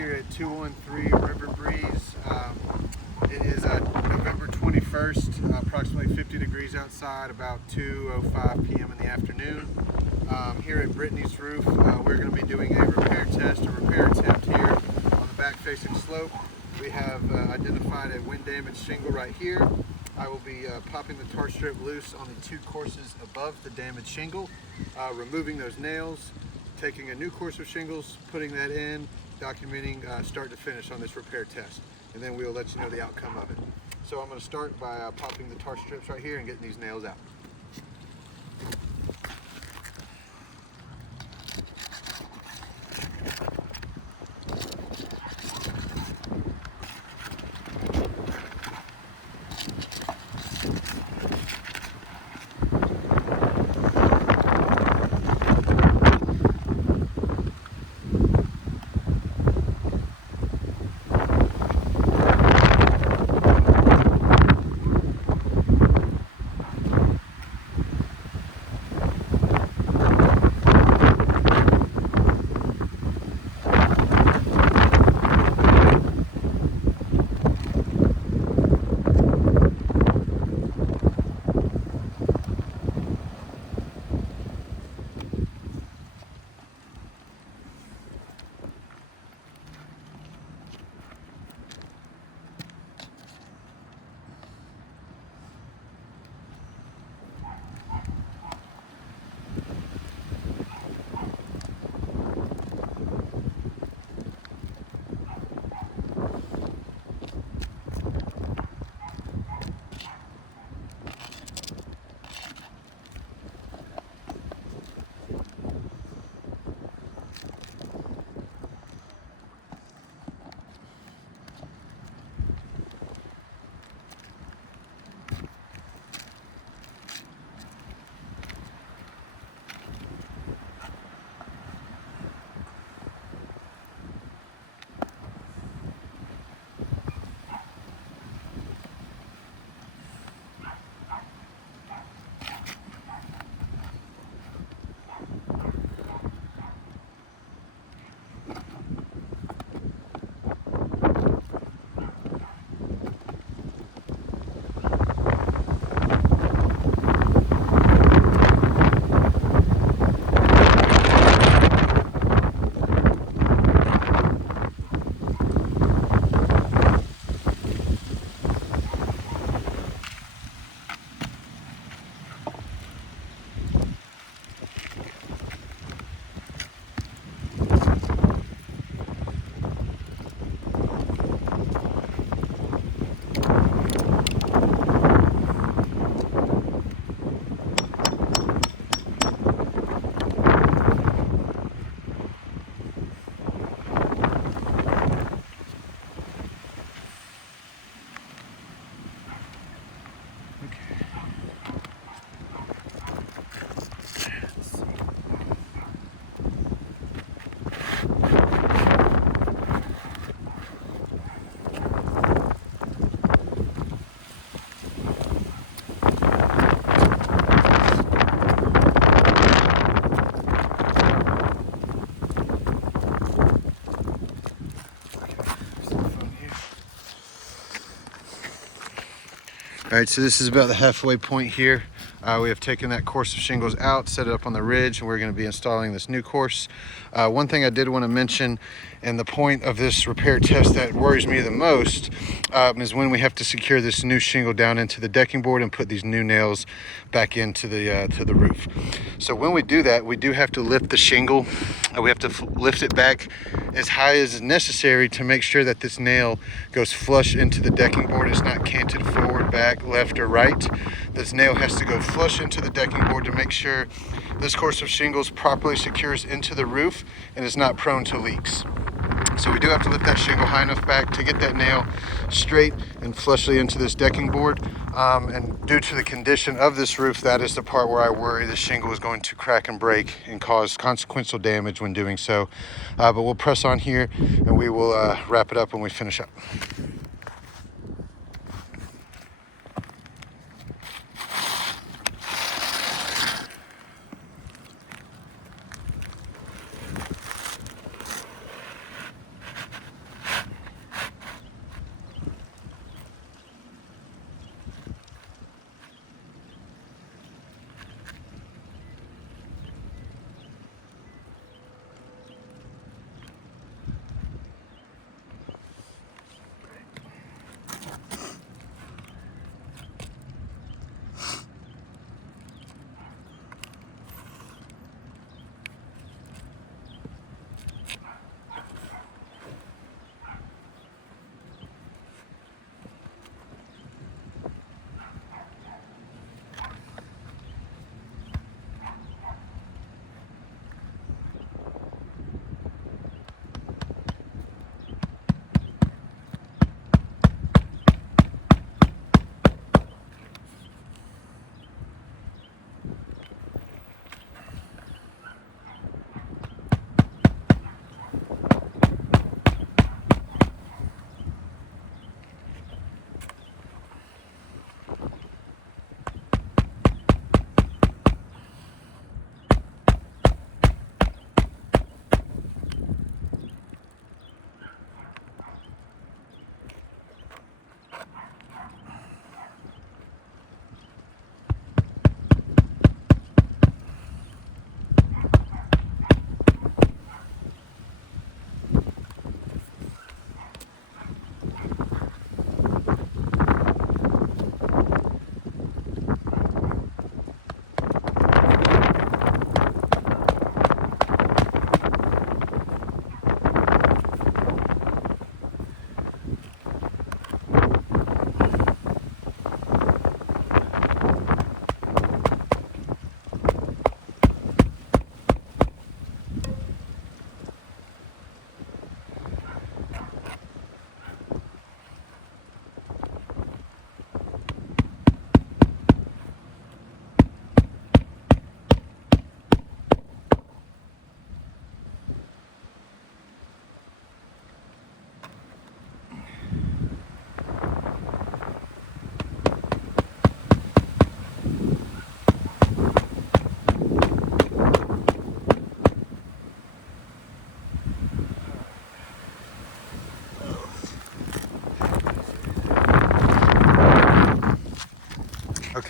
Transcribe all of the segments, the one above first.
here at 213 River Breeze. It is November 21st, approximately 50 degrees outside, about 2:05 p.m. in the afternoon. Here at Brittany's Roof, we're going to be doing a repair attempt here on the back-facing slope. We have identified a wind-damaged shingle right here. I will be popping the tar strip loose on the two courses above the damaged shingle, removing those nails, taking a new course of shingles, putting that in, documenting start to finish on this repair test, and then we'll let you know the outcome of it. So I'm going to start by popping the tar strips right here and getting these nails out. All right, so this is about the halfway point here. We have taken that course of shingles out, set it up on the ridge, and we're going to be installing this new course. One thing I did want to mention, and the point of this repair test that worries me the most, is when we have to secure this new shingle down into the decking board and put these new nails back into the roof. So when we do that, we do have to lift the shingle. We have to lift it back as high as necessary to make sure that this nail goes flush into the decking board. It's not canted forward, back, left, or right. This nail has to go flush into the decking board to make sure this course of shingles properly secures into the roof and is not prone to leaks. So we do have to lift that shingle high enough back to get that nail straight and flushly into this decking board. And due to the condition of this roof, that is the part where I worry the shingle is going to crack and break and cause consequential damage when doing so. But we'll press on here and we will wrap it up when we finish up.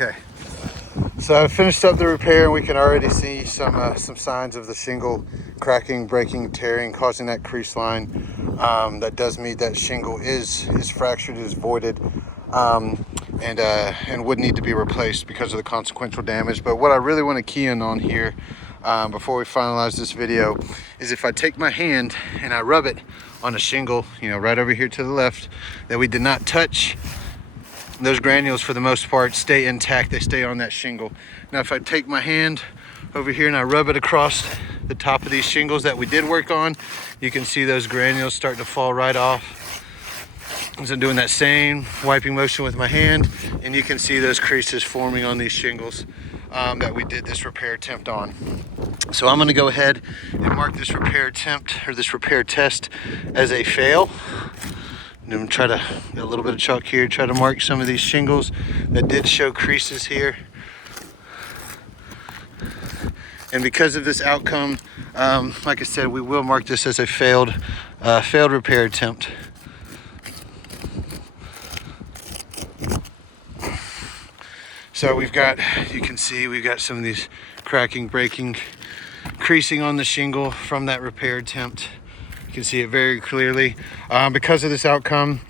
Okay, so I finished up the repair, and we can already see some signs of the shingle cracking, breaking, tearing, causing that crease line. That does mean that shingle is fractured, is voided, and would need to be replaced because of the consequential damage. But what I really want to key in on here, before we finalize this video, is if I take my hand and I rub it on a shingle, you know, right over here to the left, that we did not touch, those granules for the most part stay intact. They stay on that shingle. Now if I take my hand over here and I rub it across the top of these shingles that we did work on, you can see those granules start to fall right off. So I'm doing that same wiping motion with my hand, and you can see those creases forming on these shingles that we did this repair attempt on. So I'm going to go ahead and mark this repair attempt, or this repair test, as a fail. And try to get a little bit of chalk here, try to mark some of these shingles that did show creases here. And because of this outcome, like I said, we will mark this as a failed repair attempt. So we've got, you can see we've got some of these cracking, breaking, creasing on the shingle from that repair attempt. You can see it very clearly. Because of this outcome,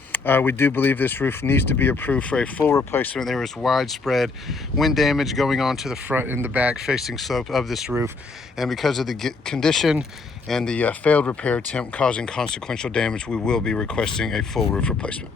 we do believe this roof needs to be approved for a full replacement. There was widespread wind damage going on to the front and the back facing slope of this roof. And because of the condition and the failed repair attempt causing consequential damage, we will be requesting a full roof replacement.